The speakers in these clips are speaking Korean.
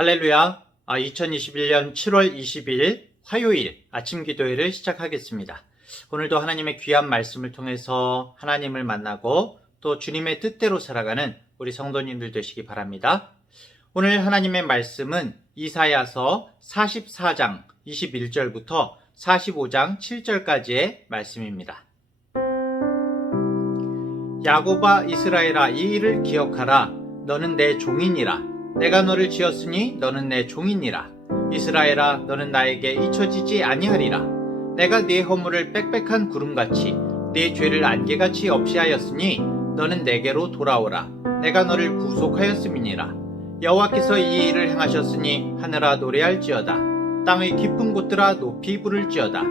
할렐루야. 2021년 7월 20일 화요일 아침 기도회를 시작하겠습니다. 오늘도 하나님의 귀한 말씀을 통해서 하나님을 만나고 또 주님의 뜻대로 살아가는 우리 성도님들 되시기 바랍니다. 오늘 하나님의 말씀은 이사야서 44장 21절부터 45장 7절까지의 말씀입니다. 야곱아 이스라엘아, 이 일을 기억하라. 너는 내 종이니라. 내가 너를 지었으니 너는 내 종이니라. 이스라엘아, 너는 나에게 잊혀지지 아니하리라. 내가 네 허물을 빽빽한 구름같이 네 죄를 안개같이 없이 하였으니 너는 내게로 돌아오라. 내가 너를 구속하였음이니라. 여호와께서 이 일을 행하셨으니 하늘아 노래할지어다. 땅의 깊은 곳들아 높이 부를지어다.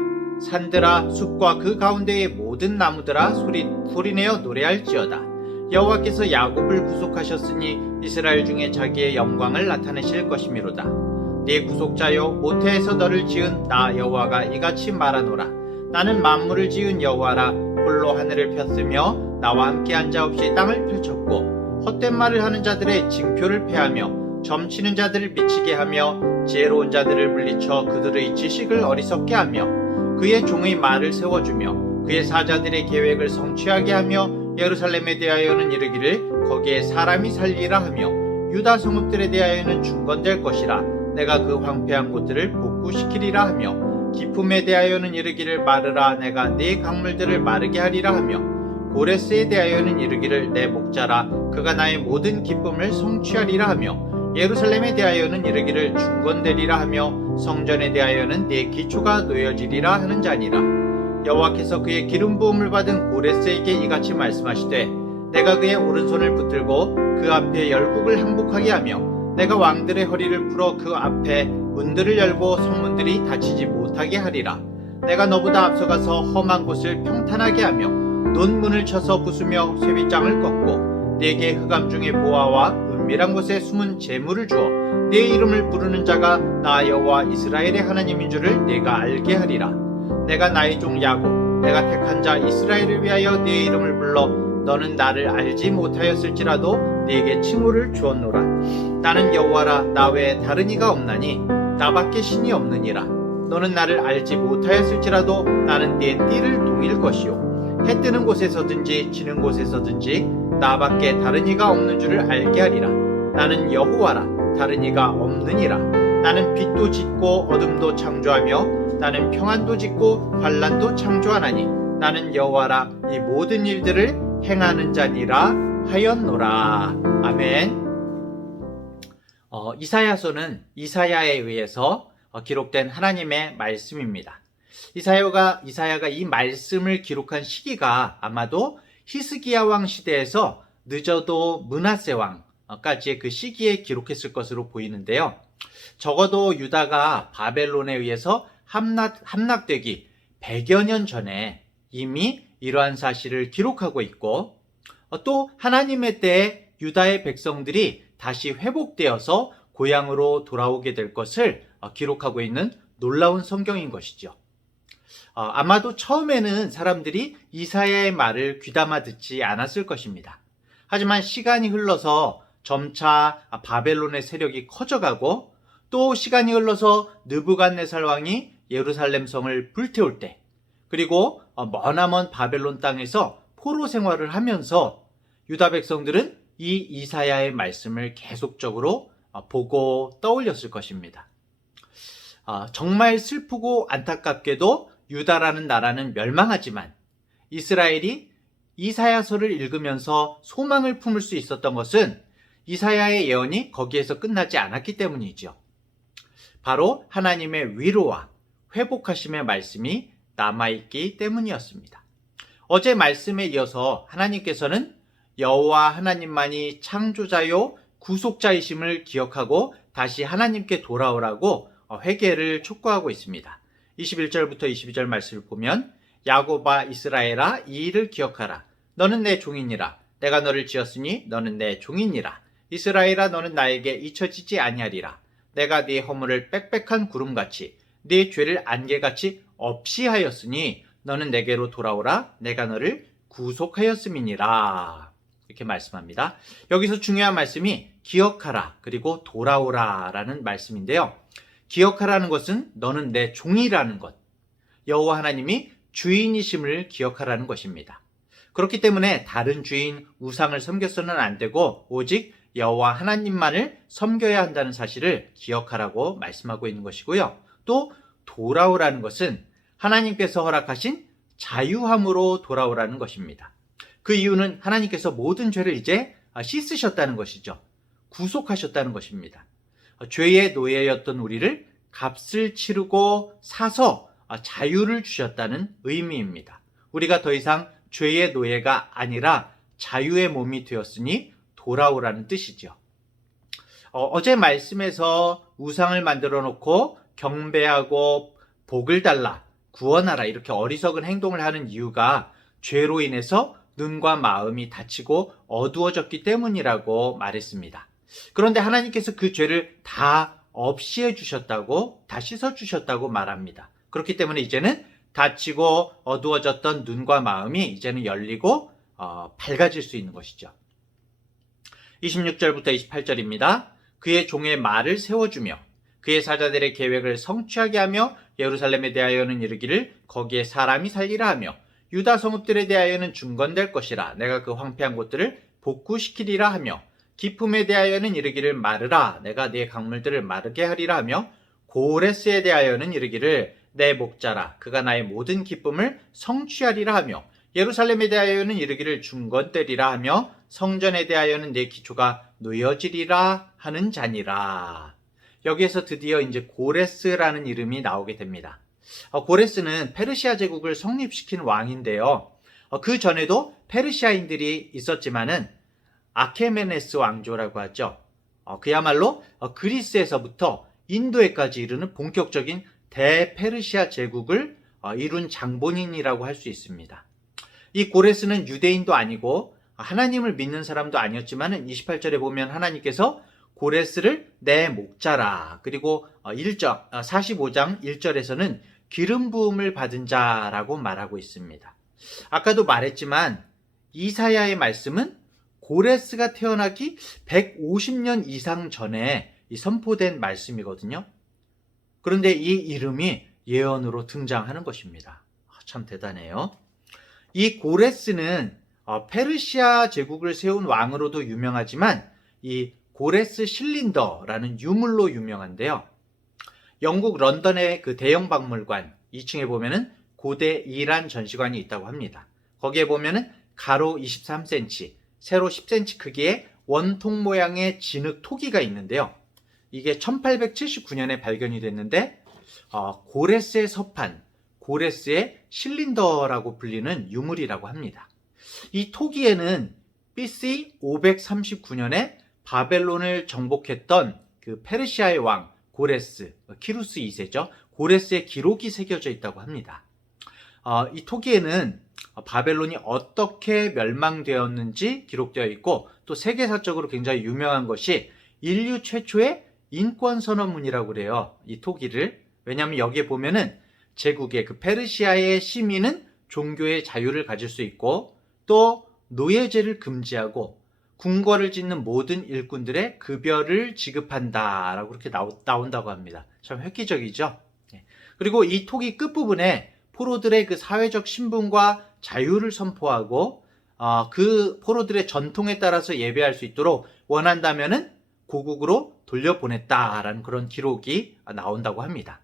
산들아 숲과 그 가운데의 모든 나무들아 소리내어 노래할지어다. 여호와께서 야곱을 구속하셨으니 이스라엘 중에 자기의 영광을 나타내실 것이미로다. 네 구속자여, 모태에서 너를 지은 나 여호와가 이같이 말하노라. 나는 만물을 지은 여호와라. 홀로 하늘을 폈으며 나와 함께 한 자 없이 땅을 펼쳤고 헛된 말을 하는 자들의 징표를 패하며 점치는 자들을 미치게 하며 지혜로운 자들을 물리쳐 그들의 지식을 어리석게 하며 그의 종의 말을 세워주며 그의 사자들의 계획을 성취하게 하며 예루살렘에 대하여는 이르기를 거기에 사람이 살리라 하며 유다 성읍들에 대하여는 중건될 것이라. 내가 그 황폐한 곳들을 복구시키리라 하며 기품에 대하여는 이르기를 마르라. 내가 네 강물들을 마르게 하리라 하며 고레스에 대하여는 이르기를 내 목자라. 그가 나의 모든 기쁨을 성취하리라 하며 예루살렘에 대하여는 이르기를 중건되리라 하며 성전에 대하여는 네 기초가 놓여지리라 하는 자니라. 여호와께서 그의 기름 부음을 받은 고레스에게 이같이 말씀하시되 내가 그의 오른손을 붙들고 그 앞에 열국을 항복하게 하며 내가 왕들의 허리를 풀어 그 앞에 문들을 열고 성문들이 닫히지 못하게 하리라. 내가 너보다 앞서가서 험한 곳을 평탄하게 하며 논문을 쳐서 부수며 쇠빗장을 꺾고 네게 흑암 중의 보화와 은밀한 곳에 숨은 재물을 주어 네 이름을 부르는 자가 나 여호와 이스라엘의 하나님인 줄을 네가 알게 하리라. 내가 나의 종 야곱, 내가 택한 자 이스라엘을 위하여 네 이름을 불러 너는 나를 알지 못하였을지라도 네게 칭호를 주었노라. 나는 여호와라. 나 외에 다른 이가 없나니 나밖에 신이 없느니라. 너는 나를 알지 못하였을지라도 나는 네 띠를 동일 것이요 해 뜨는 곳에서든지 지는 곳에서든지 나밖에 다른 이가 없는 줄을 알게 하리라. 나는 여호와라. 다른 이가 없느니라. 나는 빛도 짓고 어둠도 창조하며 나는 평안도 짓고 환난도 창조하나니 나는 여호와라. 이 모든 일들을 행하는 자니라 하였노라. 아멘. 이사야서는 이사야에 의해서 기록된 하나님의 말씀입니다. 이사야가 이 말씀을 기록한 시기가 아마도 히스기야 왕 시대에서 늦어도 므낫세 왕까지의 그 시기에 기록했을 것으로 보이는데요. 적어도 유다가 바벨론에 의해서 함락되기 100여 년 전에 이미 이러한 사실을 기록하고 있고 또 하나님의 때에 유다의 백성들이 다시 회복되어서 고향으로 돌아오게 될 것을 기록하고 있는 놀라운 성경인 것이죠. 아마도 처음에는 사람들이 이사야의 말을 귀담아 듣지 않았을 것입니다. 하지만 시간이 흘러서 점차 바벨론의 세력이 커져가고 또 시간이 흘러서 느부갓네살 왕이 예루살렘 성을 불태울 때, 그리고 머나먼 바벨론 땅에서 포로 생활을 하면서 유다 백성들은 이 이사야의 말씀을 계속적으로 보고 떠올렸을 것입니다. 정말 슬프고 안타깝게도 유다라는 나라는 멸망하지만 이스라엘이 이사야서를 읽으면서 소망을 품을 수 있었던 것은 이사야의 예언이 거기에서 끝나지 않았기 때문이죠. 바로 하나님의 위로와 회복하심의 말씀이 남아있기 때문이었습니다. 어제 말씀에 이어서 하나님께서는 여호와 하나님만이 창조자요 구속자이심을 기억하고 다시 하나님께 돌아오라고 회개를 촉구하고 있습니다. 21절부터 22절 말씀을 보면 야곱아 이스라엘아, 이 일을 기억하라. 너는 내 종이니라. 내가 너를 지었으니 너는 내 종이니라. 이스라엘아, 너는 나에게 잊혀지지 아니하리라. 내가 네 허물을 빽빽한 구름같이 네 죄를 안개같이 없이 하였으니 너는 내게로 돌아오라. 내가 너를 구속하였음이니라. 이렇게 말씀합니다. 여기서 중요한 말씀이 기억하라 그리고 돌아오라 라는 말씀인데요. 기억하라는 것은 너는 내 종이라는 것, 여호와 하나님이 주인이심을 기억하라는 것입니다. 그렇기 때문에 다른 주인, 우상을 섬겨서는 안 되고 오직 여호와 하나님만을 섬겨야 한다는 사실을 기억하라고 말씀하고 있는 것이고요. 또 돌아오라는 것은 하나님께서 허락하신 자유함으로 돌아오라는 것입니다. 그 이유는 하나님께서 모든 죄를 이제 씻으셨다는 것이죠. 구속하셨다는 것입니다. 죄의 노예였던 우리를 값을 치르고 사서 자유를 주셨다는 의미입니다. 우리가 더 이상 죄의 노예가 아니라 자유의 몸이 되었으니 돌아오라는 뜻이죠. 어제 말씀에서 우상을 만들어 놓고 경배하고 복을 달라, 구원하라 이렇게 어리석은 행동을 하는 이유가 죄로 인해서 눈과 마음이 닫히고 어두워졌기 때문이라고 말했습니다. 그런데 하나님께서 그 죄를 다 없이해 주셨다고, 다 씻어 주셨다고 말합니다. 그렇기 때문에 이제는 닫히고 어두워졌던 눈과 마음이 이제는 열리고 밝아질 수 있는 것이죠. 26절부터 28절입니다. 그의 종의 말을 세워주며 그의 사자들의 계획을 성취하게 하며 예루살렘에 대하여는 이르기를 거기에 사람이 살리라 하며 유다 성읍들에 대하여는 중건될 것이라 내가 그 황폐한 곳들을 복구시키리라 하며 기품에 대하여는 이르기를 마르라 내가 네 강물들을 마르게 하리라 하며 고레스에 대하여는 이르기를 내 목자라 그가 나의 모든 기쁨을 성취하리라 하며 예루살렘에 대하여는 이르기를 중건되리라 하며 성전에 대하여는 내 기초가 놓여지리라 하는 자니라. 여기에서 드디어 이제 고레스라는 이름이 나오게 됩니다. 고레스는 페르시아 제국을 성립시킨 왕인데요. 그 전에도 페르시아인들이 있었지만은 아케메네스 왕조라고 하죠. 그야말로 그리스에서부터 인도에까지 이르는 본격적인 대페르시아 제국을 이룬 장본인이라고 할 수 있습니다. 이 고레스는 유대인도 아니고 하나님을 믿는 사람도 아니었지만 28절에 보면 하나님께서 고레스를 내 목자라, 그리고 45장 1절에서는 기름 부음을 받은 자라고 말하고 있습니다. 아까도 말했지만 이사야의 말씀은 고레스가 태어나기 150년 이상 전에 선포된 말씀이거든요. 그런데 이 이름이 예언으로 등장하는 것입니다. 참 대단해요. 이 고레스는 페르시아 제국을 세운 왕으로도 유명하지만 이 고레스 실린더라는 유물로 유명한데요. 영국 런던의 그 대형 박물관 2층에 보면은 고대 이란 전시관이 있다고 합니다. 거기에 보면은 가로 23cm, 세로 10cm 크기의 원통 모양의 진흙 토기가 있는데요. 이게 1879년에 발견이 됐는데 고레스의 서판, 고레스의 실린더라고 불리는 유물이라고 합니다. 이 토기에는 BC 539년에 바벨론을 정복했던 그 페르시아의 왕 고레스, 키루스 2세죠. 고레스의 기록이 새겨져 있다고 합니다. 이 토기에는 바벨론이 어떻게 멸망되었는지 기록되어 있고 또 세계사적으로 굉장히 유명한 것이 인류 최초의 인권선언문이라고 그래요. 이 토기를. 왜냐하면 여기에 보면은 제국의 그 페르시아의 시민은 종교의 자유를 가질 수 있고 또 노예제를 금지하고 궁궐을 짓는 모든 일꾼들의 급여를 지급한다라고 그렇게 나온다고 합니다. 참 획기적이죠. 그리고 이 토기 끝부분에 포로들의 그 사회적 신분과 자유를 선포하고 그 포로들의 전통에 따라서 예배할 수 있도록 원한다면은 고국으로 돌려보냈다라는 그런 기록이 나온다고 합니다.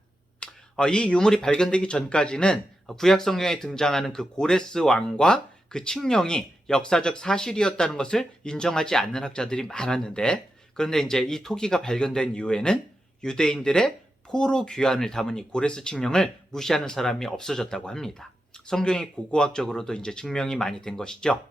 이 유물이 발견되기 전까지는 구약 성경에 등장하는 그 고레스 왕과 그 칙령이 역사적 사실이었다는 것을 인정하지 않는 학자들이 많았는데, 그런데 이제 이 토기가 발견된 이후에는 유대인들의 포로 귀환을 담은 이 고레스 칙령을 무시하는 사람이 없어졌다고 합니다. 성경이 고고학적으로도 이제 증명이 많이 된 것이죠.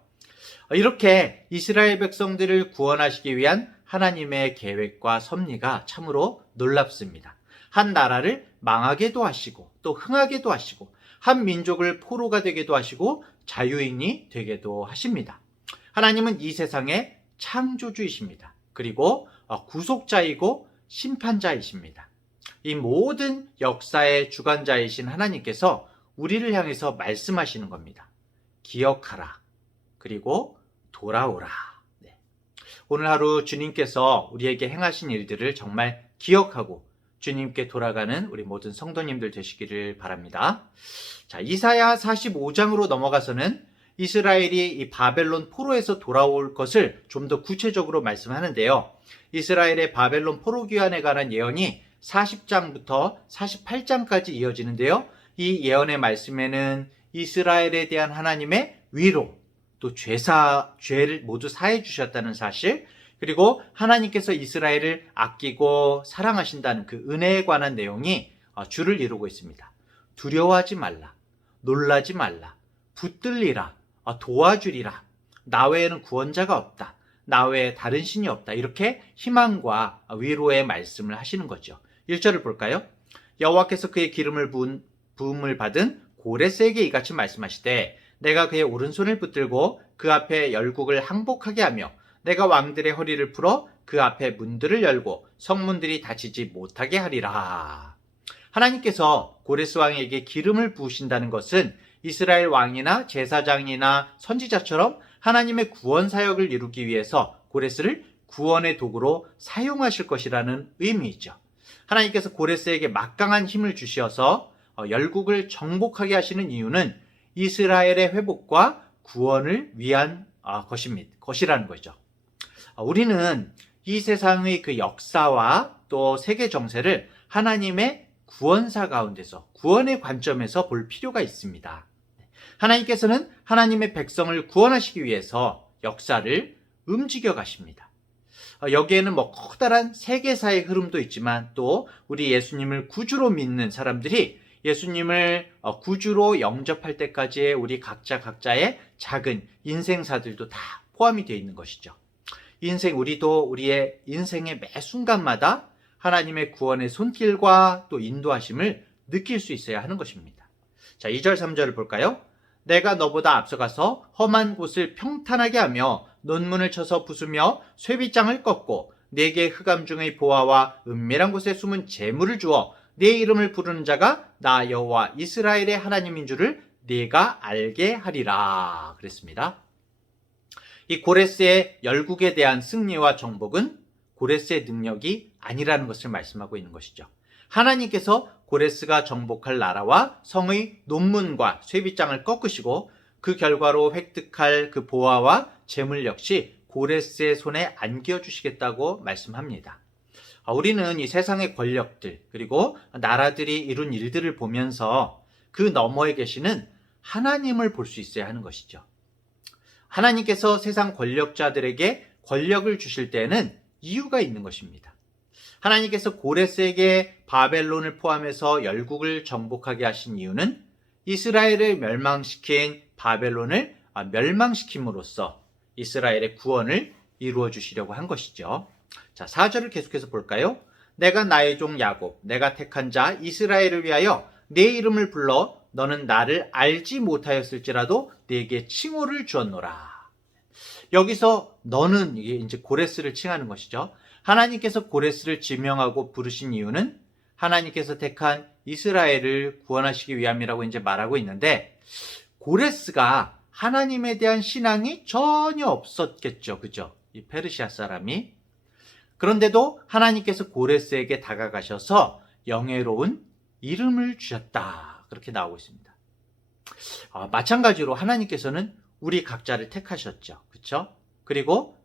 이렇게 이스라엘 백성들을 구원하시기 위한 하나님의 계획과 섭리가 참으로 놀랍습니다. 한 나라를 망하게도 하시고 또 흥하게도 하시고 한 민족을 포로가 되게도 하시고 자유인이 되게도 하십니다. 하나님은 이 세상의 창조주이십니다. 그리고 구속자이고 심판자이십니다. 이 모든 역사의 주관자이신 하나님께서 우리를 향해서 말씀하시는 겁니다. 기억하라. 그리고 돌아오라. 오늘 하루 주님께서 우리에게 행하신 일들을 정말 기억하고 주님께 돌아가는 우리 모든 성도님들 되시기를 바랍니다. 자, 이사야 45장으로 넘어가서는 이스라엘이 이 바벨론 포로에서 돌아올 것을 좀 더 구체적으로 말씀하는데요. 이스라엘의 바벨론 포로 귀환에 관한 예언이 40장부터 48장까지 이어지는데요. 이 예언의 말씀에는 이스라엘에 대한 하나님의 위로, 또 죄를 모두 사해 주셨다는 사실, 그리고 하나님께서 이스라엘을 아끼고 사랑하신다는 그 은혜에 관한 내용이 주를 이루고 있습니다. 두려워하지 말라, 놀라지 말라, 붙들리라, 도와주리라, 나 외에는 구원자가 없다, 나 외에 다른 신이 없다, 이렇게 희망과 위로의 말씀을 하시는 거죠. 1절을 볼까요? 여호와께서 그의 기름을 부음을 받은 고레스에게 이같이 말씀하시되 내가 그의 오른손을 붙들고 그 앞에 열국을 항복하게 하며 내가 왕들의 허리를 풀어 그 앞에 문들을 열고 성문들이 닫히지 못하게 하리라. 하나님께서 고레스 왕에게 기름을 부으신다는 것은 이스라엘 왕이나 제사장이나 선지자처럼 하나님의 구원 사역을 이루기 위해서 고레스를 구원의 도구로 사용하실 것이라는 의미이죠. 하나님께서 고레스에게 막강한 힘을 주셔서 열국을 정복하게 하시는 이유는 이스라엘의 회복과 구원을 위한 것이라는 거죠. 우리는 이 세상의 그 역사와 또 세계 정세를 하나님의 구원사 가운데서, 구원의 관점에서 볼 필요가 있습니다. 하나님께서는 하나님의 백성을 구원하시기 위해서 역사를 움직여 가십니다. 여기에는 커다란 세계사의 흐름도 있지만 또 우리 예수님을 구주로 믿는 사람들이 예수님을 구주로 영접할 때까지의 우리 각자의 작은 인생사들도 다 포함이 되어 있는 것이죠. 우리도 우리의 인생의 매 순간마다 하나님의 구원의 손길과 또 인도하심을 느낄 수 있어야 하는 것입니다. 자, 2절 3절을 볼까요? 내가 너보다 앞서가서 험한 곳을 평탄하게 하며 논문을 쳐서 부수며 쇠빗장을 꺾고 네게 흑암 중의 보화와 은밀한 곳에 숨은 재물을 주어 네 이름을 부르는 자가 나 여호와 이스라엘의 하나님인 줄을 네가 알게 하리라 그랬습니다. 이 고레스의 열국에 대한 승리와 정복은 고레스의 능력이 아니라는 것을 말씀하고 있는 것이죠. 하나님께서 고레스가 정복할 나라와 성의 논문과 쇠빗장을 꺾으시고 그 결과로 획득할 그 보화와 재물 역시 고레스의 손에 안겨주시겠다고 말씀합니다. 우리는 이 세상의 권력들 그리고 나라들이 이룬 일들을 보면서 그 너머에 계시는 하나님을 볼 수 있어야 하는 것이죠. 하나님께서 세상 권력자들에게 권력을 주실 때에는 이유가 있는 것입니다. 하나님께서 고레스에게 바벨론을 포함해서 열국을 정복하게 하신 이유는 이스라엘을 멸망시킨 바벨론을 멸망시킴으로써 이스라엘의 구원을 이루어 주시려고 한 것이죠. 자, 4절을 계속해서 볼까요? 내가 나의 종 야곱, 내가 택한 자 이스라엘을 위하여 내 이름을 불러 너는 나를 알지 못하였을지라도 네게 칭호를 주었노라. 여기서 너는 이제 고레스를 칭하는 것이죠. 하나님께서 고레스를 지명하고 부르신 이유는 하나님께서 택한 이스라엘을 구원하시기 위함이라고 이제 말하고 있는데 고레스가 하나님에 대한 신앙이 전혀 없었겠죠. 그죠? 이 페르시아 사람이. 그런데도 하나님께서 고레스에게 다가가셔서 영예로운 이름을 주셨다. 그렇게 나오고 있습니다. 마찬가지로 하나님께서는 우리 각자를 택하셨죠. 그렇죠? 그리고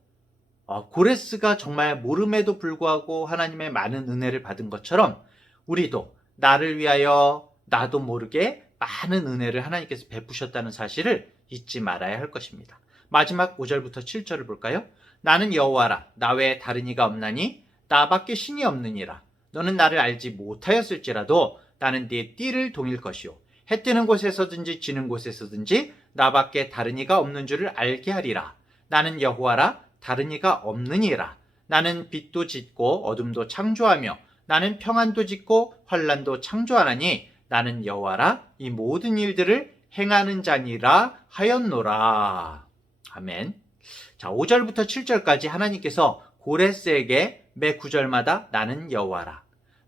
고레스가 정말 모름에도 불구하고 하나님의 많은 은혜를 받은 것처럼 우리도 나를 위하여 나도 모르게 많은 은혜를 하나님께서 베푸셨다는 사실을 잊지 말아야 할 것입니다. 마지막 5절부터 7절을 볼까요? 나는 여호와라 나 외에 다른 이가 없나니 나밖에 신이 없느니라. 너는 나를 알지 못하였을지라도 나는 네 띠를 동일 것이요 해 뜨는 곳에서든지 지는 곳에서든지 나밖에 다른 이가 없는 줄을 알게 하리라. 나는 여호와라 다른 이가 없느니라. 나는 빛도 짓고 어둠도 창조하며 나는 평안도 짓고 환난도 창조하나니 나는 여호와라 이 모든 일들을 행하는 자니라 하였노라. 아멘. 자, 5절부터 7절까지 하나님께서 고레스에게 매 구절마다 나는 여호와라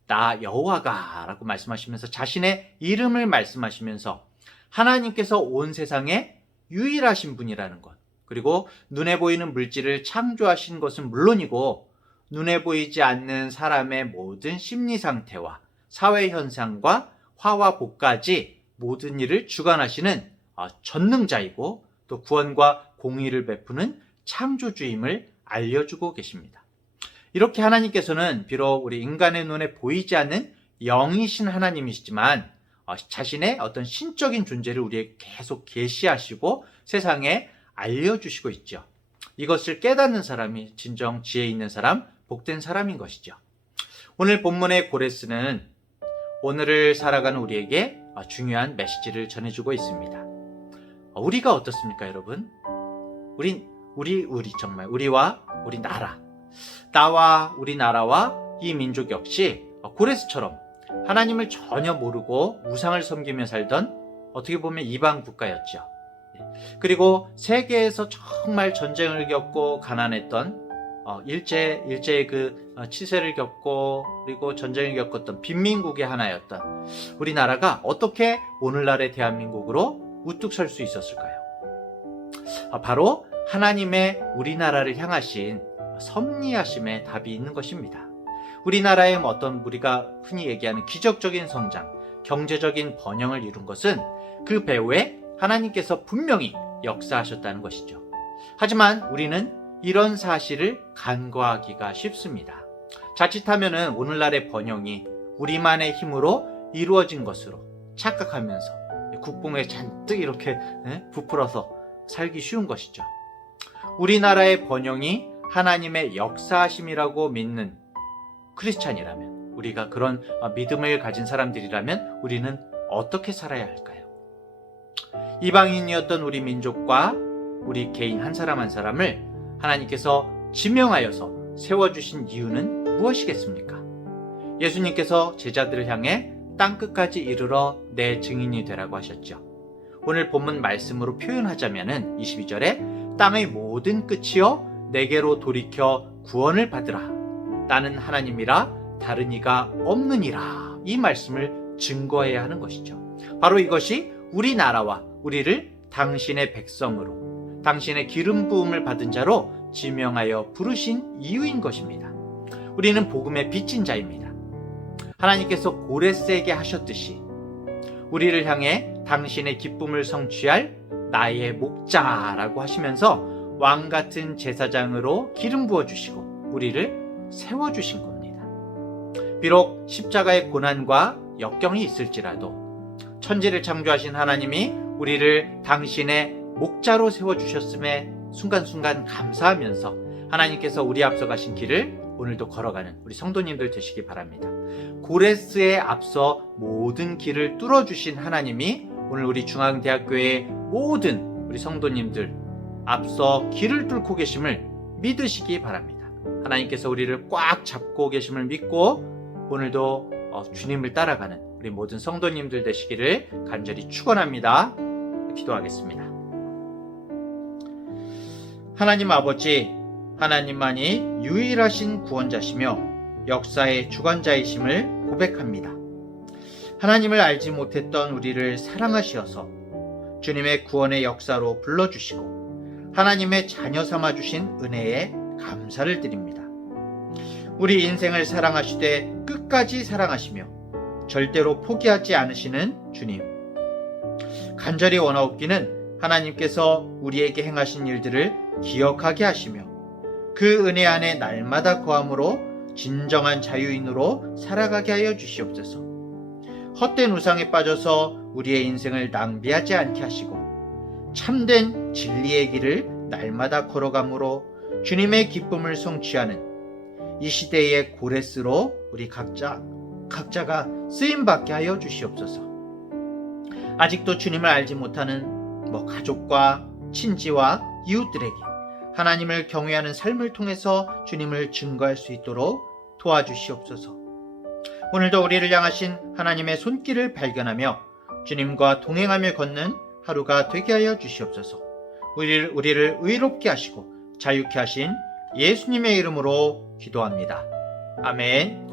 나 여호와가 라고 말씀하시면서 자신의 이름을 말씀하시면서 하나님께서 온 세상에 유일하신 분이라는 것, 그리고 눈에 보이는 물질을 창조하신 것은 물론이고 눈에 보이지 않는 사람의 모든 심리 상태와 사회 현상과 화와 복까지 모든 일을 주관하시는 전능자이고 또 구원과 공의를 베푸는 창조주임을 알려주고 계십니다. 이렇게 하나님께서는 비록 우리 인간의 눈에 보이지 않는 영이신 하나님이시지만 자신의 어떤 신적인 존재를 우리에게 계속 계시하시고 세상에 알려주시고 있죠. 이것을 깨닫는 사람이 진정 지혜 있는 사람, 복된 사람인 것이죠. 오늘 본문의 고레스는 오늘을 살아가는 우리에게 중요한 메시지를 전해주고 있습니다. 우리가 어떻습니까, 여러분? 우리 정말 우리와 우리 나와 우리 나라와 이 민족 역시 고레스처럼 하나님을 전혀 모르고 우상을 섬기며 살던 어떻게 보면 이방 국가였죠. 그리고 세계에서 정말 전쟁을 겪고 가난했던 일제의 그 치세를 겪고 그리고 전쟁을 겪었던 빈민국의 하나였던 우리나라가 어떻게 오늘날의 대한민국으로 우뚝 설 수 있었을까요? 바로 하나님의 우리나라를 향하신 섭리하심의 답이 있는 것입니다. 우리나라의 어떤 우리가 흔히 얘기하는 기적적인 성장, 경제적인 번영을 이룬 것은 그 배후에 하나님께서 분명히 역사하셨다는 것이죠. 하지만 우리는 이런 사실을 간과하기가 쉽습니다. 자칫하면 오늘날의 번영이 우리만의 힘으로 이루어진 것으로 착각하면서 국뽕에 잔뜩 이렇게 부풀어서 살기 쉬운 것이죠. 우리나라의 번영이 하나님의 역사하심이라고 믿는 크리스찬이라면, 우리가 그런 믿음을 가진 사람들이라면 우리는 어떻게 살아야 할까요? 이방인이었던 우리 민족과 우리 개인 한 사람 한 사람을 하나님께서 지명하여서 세워주신 이유는 무엇이겠습니까? 예수님께서 제자들을 향해 땅끝까지 이르러 내 증인이 되라고 하셨죠. 오늘 본문 말씀으로 표현하자면 22절에 땅의 모든 끝이여 내게로 돌이켜 구원을 받으라. 나는 하나님이라 다른 이가 없느니라. 이 말씀을 증거해야 하는 것이죠. 바로 이것이 우리나라와 우리를 당신의 백성으로, 당신의 기름 부음을 받은 자로 지명하여 부르신 이유인 것입니다. 우리는 복음의 빚진 자입니다. 하나님께서 고레스에게 하셨듯이 우리를 향해 당신의 기쁨을 성취할 나의 목자라고 하시면서 왕같은 제사장으로 기름 부어주시고 우리를 세워주신 겁니다. 비록 십자가의 고난과 역경이 있을지라도 천지를 창조하신 하나님이 우리를 당신의 목자로 세워주셨음에 순간순간 감사하면서 하나님께서 우리 앞서 가신 길을 오늘도 걸어가는 우리 성도님들 되시기 바랍니다. 고레스에 앞서 모든 길을 뚫어주신 하나님이 오늘 우리 중앙대학교의 모든 우리 성도님들 앞서 길을 뚫고 계심을 믿으시기 바랍니다. 하나님께서 우리를 꽉 잡고 계심을 믿고 오늘도 주님을 따라가는 우리 모든 성도님들 되시기를 간절히 축원합니다. 기도하겠습니다. 하나님 아버지, 하나님만이 유일하신 구원자시며 역사의 주관자이심을 고백합니다. 하나님을 알지 못했던 우리를 사랑하시어서 주님의 구원의 역사로 불러주시고 하나님의 자녀 삼아주신 은혜에 감사를 드립니다. 우리 인생을 사랑하시되 끝까지 사랑하시며 절대로 포기하지 않으시는 주님, 간절히 원하옵기는 하나님께서 우리에게 행하신 일들을 기억하게 하시며 그 은혜 안에 날마다 거함으로 진정한 자유인으로 살아가게 하여 주시옵소서. 헛된 우상에 빠져서 우리의 인생을 낭비하지 않게 하시고 참된 진리의 길을 날마다 걸어감으로 주님의 기쁨을 성취하는 이 시대의 고레스로 우리 각자가 쓰임받게 하여 주시옵소서. 아직도 주님을 알지 못하는 가족과 친지와 이웃들에게 하나님을 경외하는 삶을 통해서 주님을 증거할 수 있도록 도와주시옵소서. 오늘도 우리를 향하신 하나님의 손길을 발견하며 주님과 동행하며 걷는 하루가 되게 하여 주시옵소서. 우리를 의롭게 하시고 자유케 하신 예수님의 이름으로 기도합니다. 아멘.